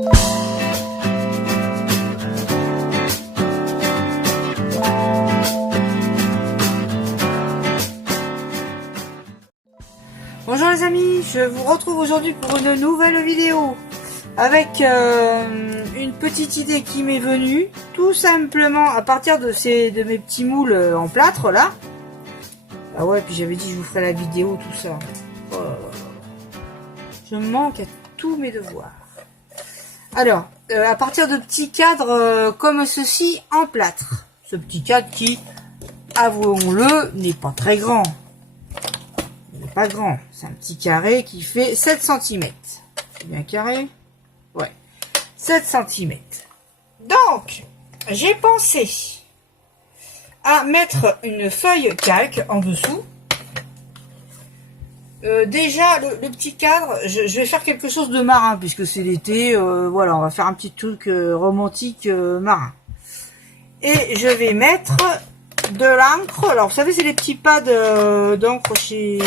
Bonjour les amis, je vous retrouve aujourd'hui pour une nouvelle vidéo avec une petite idée qui m'est venue tout simplement à partir de mes petits moules en plâtre là. Ah ouais, puis j'avais dit je vous ferai la vidéo, tout ça. Oh là là. Je manque à tous mes devoirs. Alors, à partir de petits cadres comme ceci en plâtre. Ce petit cadre qui, avouons-le, n'est pas très grand. Il n'est pas grand. C'est un petit carré qui fait 7 cm. C'est bien carré? Ouais. 7 cm. Donc, j'ai pensé à mettre une feuille calque en dessous. Déjà, le petit cadre, je vais faire quelque chose de marin, puisque c'est l'été. Voilà, on va faire un petit truc romantique marin. Et je vais mettre de l'encre. Alors, vous savez, c'est les petits pads d'encre chez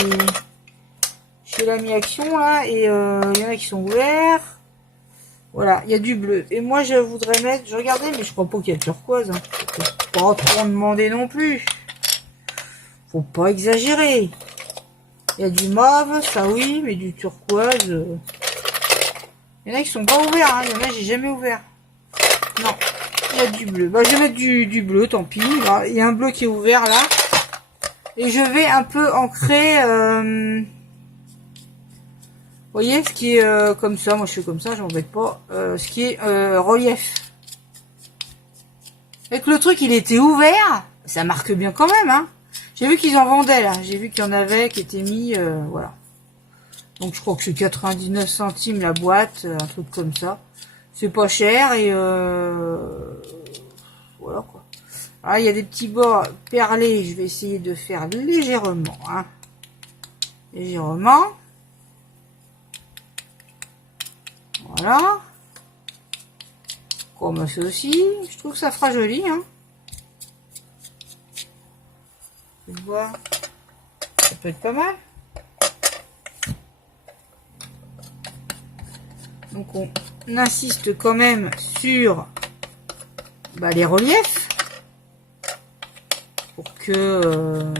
l'ami Action, là. Et il y en a qui sont ouverts. Voilà, il y a du bleu. Et moi, je voudrais mettre... Je regardais, mais je crois pas qu'il y a de turquoise. Hein. Faut pas trop en demander non plus. Faut pas exagérer. Il y a du mauve, ça oui, mais du turquoise... Il y en a qui sont pas ouverts, hein. Il y en a j'ai jamais ouvert. Non, il y a du bleu. Bah, je vais mettre du bleu, tant pis. Alors, il y a un bleu qui est ouvert là. Et je vais un peu ancrer... Vous voyez, ce qui est comme ça. Moi, je fais comme ça, je m'embête pas. Ce qui est relief. Et que le truc, il était ouvert. Ça marque bien quand même, hein. J'ai vu qu'ils en vendaient là, j'ai vu qu'il y en avait qui étaient mis, voilà. Donc je crois que c'est 99 centimes la boîte, un truc comme ça. C'est pas cher et voilà quoi. Ah, il y a des petits bords perlés, je vais essayer de faire légèrement, hein. Légèrement. Voilà. Comme ceci, je trouve que ça fera joli, hein. Tu vois, ça peut être pas mal. Donc on insiste quand même sur les reliefs pour que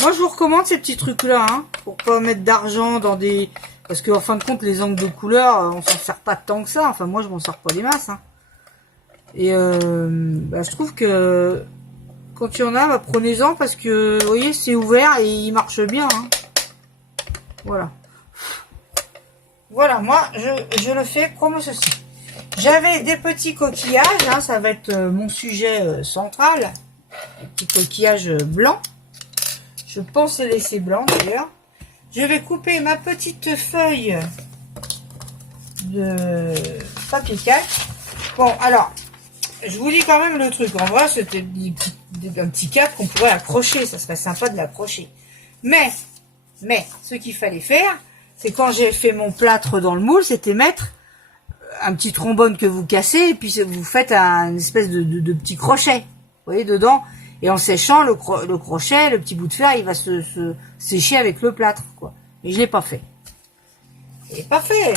moi je vous recommande ces petits trucs là, hein, pour pas mettre d'argent dans des, parce que en fin de compte les angles de couleur on s'en sert pas tant que ça. Enfin moi je m'en sers pas des masses, hein. Et je trouve que quand il y en a, prenez-en parce que, vous voyez, c'est ouvert et il marche bien, hein. Voilà. Voilà, moi, je le fais comme ceci. J'avais des petits coquillages, hein, ça va être mon sujet central. Des petits coquillages blancs. Je pense les laisser blancs, d'ailleurs. Je vais couper ma petite feuille de papier calque. Bon, alors, je vous dis quand même le truc. En vrai, c'était un petit cadre qu'on pourrait accrocher. Ça serait sympa de l'accrocher. Mais, ce qu'il fallait faire, c'est quand j'ai fait mon plâtre dans le moule, c'était mettre un petit trombone que vous cassez et puis vous faites une espèce de petit crochet. Vous voyez, dedans. Et en séchant, le crochet, le petit bout de fer, il va se sécher avec le plâtre, quoi. Et je l'ai pas fait. Je l'ai pas fait.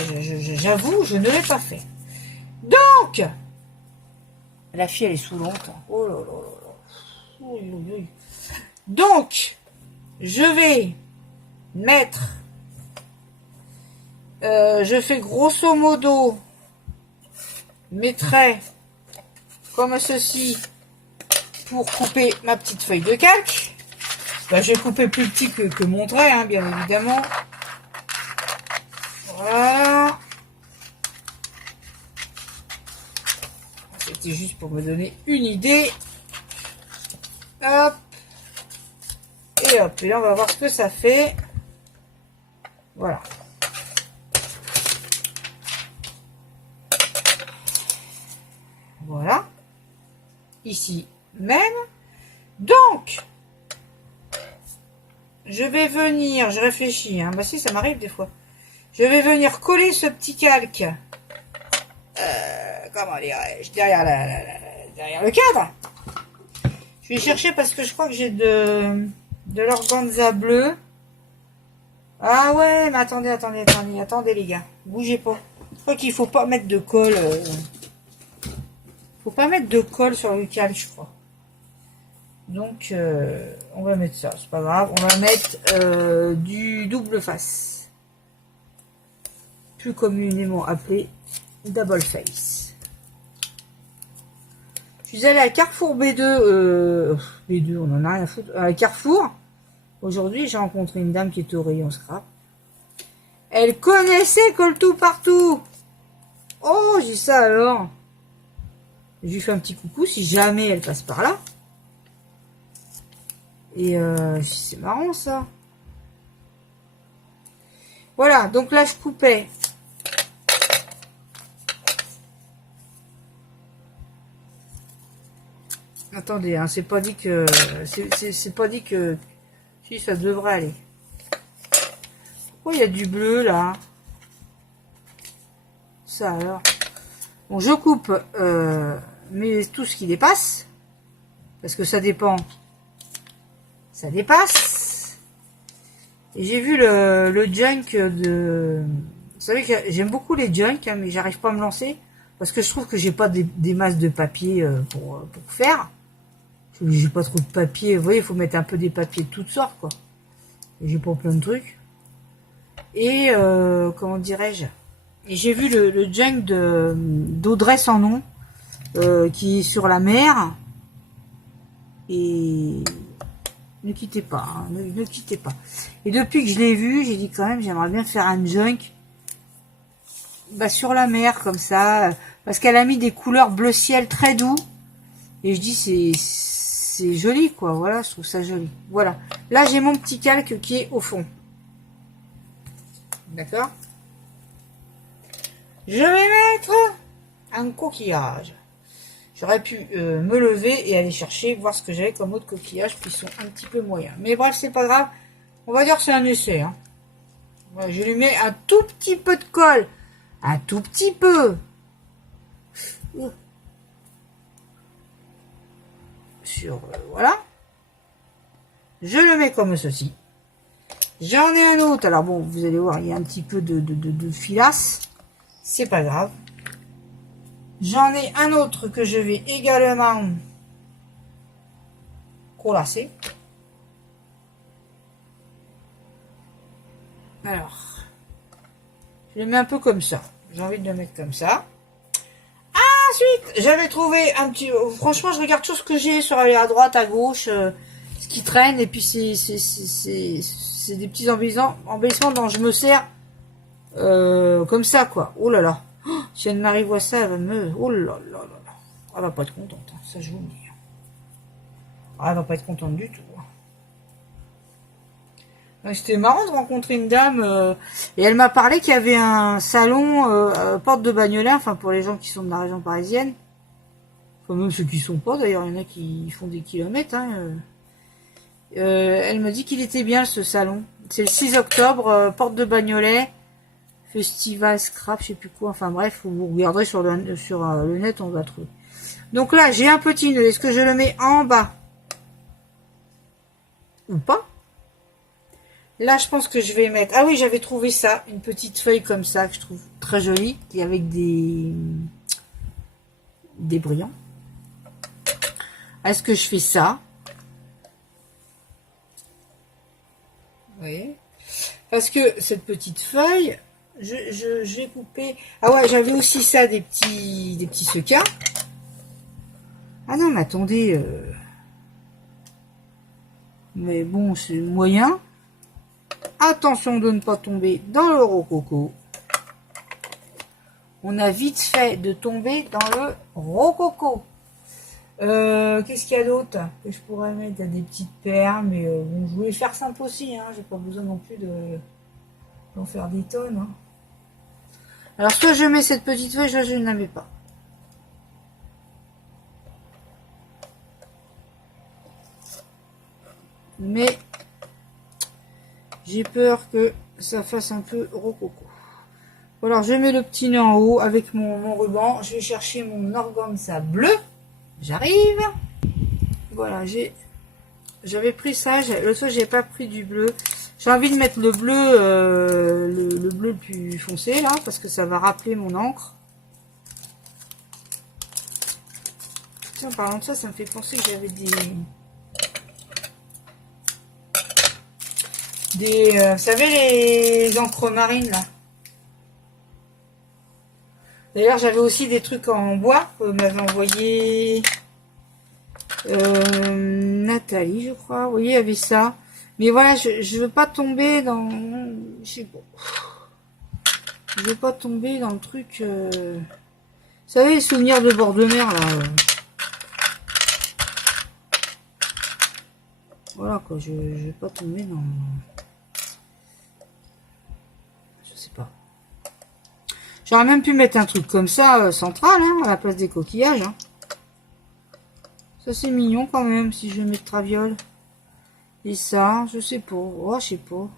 J'avoue, je ne l'ai pas fait. Donc... La fille, elle est saoulante. Oh là là là. Oui, oui, oui. Donc, je vais mettre... je fais grosso modo mes traits comme ceci pour couper ma petite feuille de calque. Je vais couper plus petit que mon trait, hein, bien évidemment. Voilà. C'était juste pour me donner une idée. Hop. Et hop. Et là, on va voir ce que ça fait. Voilà. Voilà. Ici même. Donc, je vais venir, je réfléchis, hein. Bah si, ça m'arrive des fois. Je vais venir coller ce petit calque. Comment dirais-je, derrière le cadre. Je vais chercher parce que je crois que j'ai de l'organza bleu. Ah ouais, mais attendez les gars. Bougez pas. crois qu'il faut pas mettre de colle. Faut pas mettre de colle sur le cal, je crois. Donc, on va mettre ça. C'est pas grave. On va mettre du double face. Plus communément appelé double face. Je suis allée à Carrefour B2. B2, on en a rien à foutre. À Carrefour. Aujourd'hui, j'ai rencontré une dame qui était au rayon scrap. Elle connaissait Colle Tout Partout. Oh, j'ai ça alors. Je lui fais un petit coucou si jamais elle passe par là. Et c'est marrant ça. Voilà, donc là je coupais. Attendez, hein, c'est pas dit que... C'est pas dit que... Si, ça devrait aller. Pourquoi il y a du bleu là? Ça alors. Bon, je coupe mais tout ce qui dépasse. Parce que ça dépend. Ça dépasse. Et j'ai vu le junk de... Vous savez que j'aime beaucoup les junk, hein, mais j'arrive pas à me lancer. Parce que je trouve que j'ai pas des masses de papier pour faire. J'ai pas trop de papier. Vous voyez, il faut mettre un peu des papiers de toutes sortes, quoi. J'ai pas plein de trucs. Et, comment dirais-je? Et j'ai vu le junk d'Audrey Sans Nom, qui est sur la mer. Et ne quittez pas, hein, ne quittez pas. Et depuis que je l'ai vu, j'ai dit quand même, j'aimerais bien faire un junk sur la mer, comme ça. Parce qu'elle a mis des couleurs bleu ciel très doux. Et je dis, c'est joli, quoi. Voilà, je trouve ça joli. Voilà. Là, j'ai mon petit calque qui est au fond. D'accord? Je vais mettre un coquillage. J'aurais pu me lever et aller chercher, voir ce que j'avais comme autre coquillage, puis ils sont un petit peu moyens. Mais bref, c'est pas grave. On va dire que c'est un essai. Hein. Voilà, je lui mets un tout petit peu de colle. Un tout petit peu. Sur, voilà. Je le mets comme ceci. J'en ai un autre. Alors bon, vous allez voir, il y a un petit peu de filasse. C'est pas grave. J'en ai un autre que je vais également colasser. Alors, je le mets un peu comme ça. J'ai envie de le mettre comme ça. Ensuite, j'avais trouvé un petit... Franchement, je regarde tout ce que j'ai sur à droite, à gauche, ce qui traîne. Et puis, c'est des petits embellissements dont je me sers comme ça, quoi. Oh là là. Oh, si Anne-Marie voit ça, elle va me... Oh là là là là. Elle va pas être contente, hein, ça je vous le dis. Elle va pas être contente du tout. C'était marrant de rencontrer une dame et elle m'a parlé qu'il y avait un salon porte de Bagnolet, enfin pour les gens qui sont de la région parisienne, enfin même ceux qui sont pas d'ailleurs, il y en a qui font des kilomètres. Hein, elle m'a dit qu'il était bien ce salon. C'est le 6 octobre, porte de Bagnolet, Festival Scrap, je sais plus quoi. Enfin bref, vous regarderez sur le net, on va trouver. Donc là, j'ai un petit nœud. Est-ce que je le mets en bas ou pas? Là, je pense que je vais mettre... Ah oui, j'avais trouvé ça, une petite feuille comme ça, que je trouve très jolie, et avec des brillants. Est-ce que je fais ça? Vous voyez? Parce que cette petite feuille, je vais couper... Ah ouais, j'avais aussi ça, des petits sequins. Ah non, mais attendez... Mais bon, c'est moyen. Attention de ne pas tomber dans le rococo. On a vite fait de tomber dans le rococo. Qu'est-ce qu'il y a d'autre que je pourrais mettre? Il y a des petites perles, mais bon, je voulais faire simple aussi. Hein, j'ai pas besoin non plus d'en faire des tonnes. Hein. Alors, soit je mets cette petite feuille, soit je ne la mets pas. Mais... j'ai peur que ça fasse un peu rococo. Alors, je mets le petit nœud en haut avec mon ruban. Je vais chercher mon organza bleu. J'arrive. Voilà, j'avais pris ça. L'autre fois, j'ai pas pris du bleu. J'ai envie de mettre le bleu, le bleu le plus foncé là, parce que ça va rappeler mon encre. Tiens, en parlant de ça, ça me fait penser que j'avais vous savez, les encres marines là. D'ailleurs, j'avais aussi des trucs en bois que m'avait envoyé Nathalie, je crois. Vous voyez, il y avait ça. Mais voilà, je veux pas tomber dans... Je sais pas. Je veux pas tomber dans le truc... Vous savez, les souvenirs de bord de mer, là. Voilà, quoi. Je veux pas tomber dans... Je sais pas. J'aurais même pu mettre un truc comme ça, central, hein, à la place des coquillages. Hein. Ça, c'est mignon, quand même, si je mets de traviole. Et ça, je sais pas. Oh, je sais pas.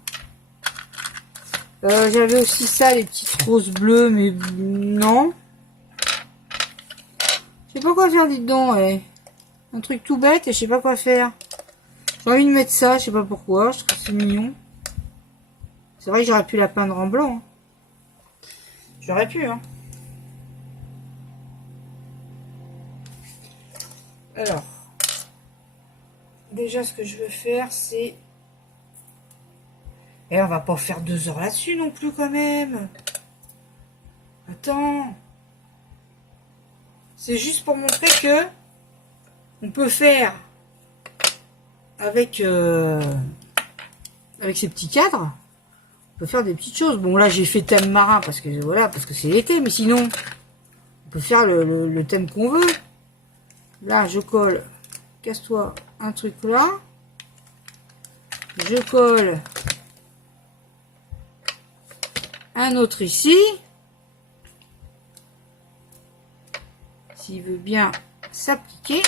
J'avais aussi ça, les petites roses bleues, mais non. Je sais pas quoi faire, dites donc. Eh. Un truc tout bête et je sais pas quoi faire. J'ai envie de mettre ça, je sais pas pourquoi. Je trouve que c'est mignon. C'est vrai que j'aurais pu la peindre en blanc. Hein. J'aurais pu, hein. Alors. Déjà, ce que je veux faire, c'est... Et on va pas faire 2 heures là-dessus non plus, quand même. Attends. C'est juste pour montrer que on peut faire avec ces petits cadres. On peut faire des petites choses. Bon, là, j'ai fait thème marin parce que voilà, parce que c'est l'été. Mais sinon, on peut faire le thème qu'on veut. Là, je colle. Casse-toi un truc là. Je colle un autre ici. S'il veut bien s'appliquer.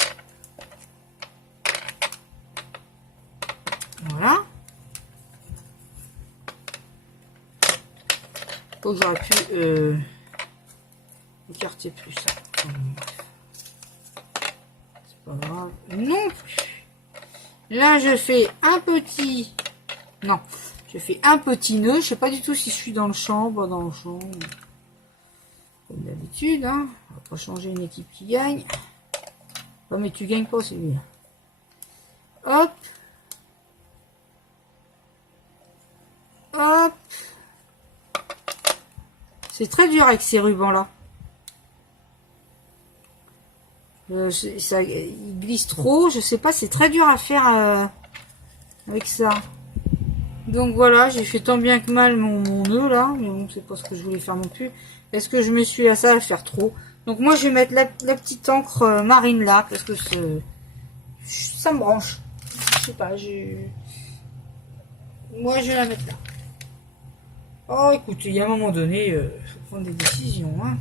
Voilà. Oh, j'aurais pu écarter plus ça. C'est pas grave. Non plus. Là, je fais un petit... Non. Je fais un petit nœud. Je sais pas du tout si je suis dans le champ. Pas dans le champ. Comme d'habitude. Hein. On va pas changer une équipe qui gagne. Oh, mais tu gagnes pas, c'est bien. Hop. Hop. C'est très dur avec ces rubans-là. Ça, il glisse trop. Je sais pas, c'est très dur à faire avec ça. Donc voilà, j'ai fait tant bien que mal mon nœud là. Mais bon, c'est pas ce que je voulais faire non plus. Est-ce que je me suis à ça à faire trop? Donc moi, je vais mettre la petite encre marine là. Parce que ça me branche. Je sais pas, moi, je vais la mettre là. Oh, écoute, il y a un moment donné, faut prendre des décisions. Hein.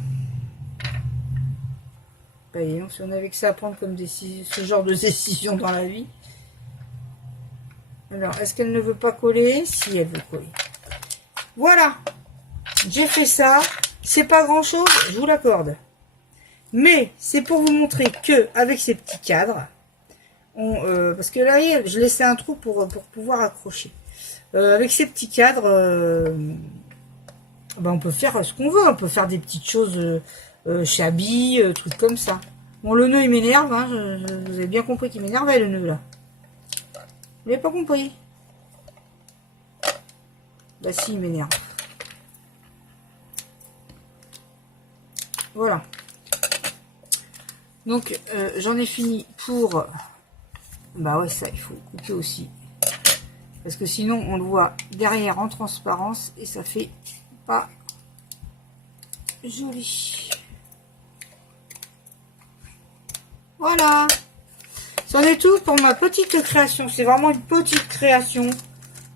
Voyons, si on avait que ça à prendre comme ce genre de décision dans la vie. Alors, est-ce qu'elle ne veut pas coller? Si, elle veut coller. Voilà. J'ai fait ça. C'est pas grand-chose, je vous l'accorde. Mais, c'est pour vous montrer que avec ces petits cadres, parce que là, je laissais un trou pour pouvoir accrocher. Avec ces petits cadres, ben on peut faire ce qu'on veut. On peut faire des petites choses chabis, trucs comme ça. Bon, le nœud, il m'énerve. Hein, vous avez bien compris qu'il m'énervait, le nœud, là. Vous n'avez pas compris? Bah si, il m'énerve. Voilà. Donc, j'en ai fini pour... Bah ouais, ça, il faut couper aussi. Parce que sinon, on le voit derrière en transparence et ça fait pas joli. Voilà. C'en est tout pour ma petite création. C'est vraiment une petite création.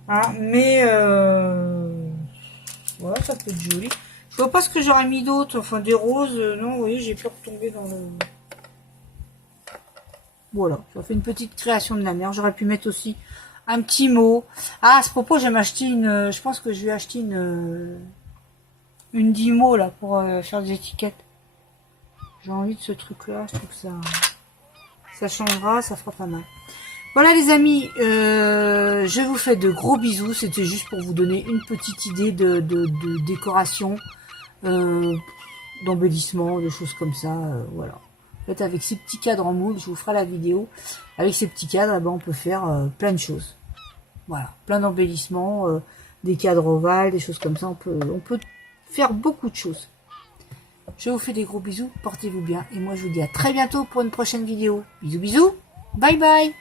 Hein, mais voilà, ça peut être joli. Je vois pas ce que j'aurais mis d'autre. Enfin, des roses. Non, vous voyez, j'ai pu retomber dans le... Voilà, ça fait une petite création de la mer. J'aurais pu mettre aussi un petit mot. Ah, à ce propos, je vais m'acheter une... Je pense que je vais acheter une 10 mots, là, pour faire des étiquettes. J'ai envie de ce truc-là. Je trouve que ça changera, ça fera pas mal. Voilà les amis, je vous fais de gros bisous. C'était juste pour vous donner une petite idée de décoration, d'embellissement, de choses comme ça. Voilà. En fait, avec ces petits cadres en moule, je vous ferai la vidéo. Avec ces petits cadres, eh ben, on peut faire plein de choses. Voilà, plein d'embellissements, des cadres ovales, des choses comme ça. On peut faire beaucoup de choses. Je vous fais des gros bisous, portez-vous bien. Et moi, je vous dis à très bientôt pour une prochaine vidéo. Bisous, bisous. Bye bye.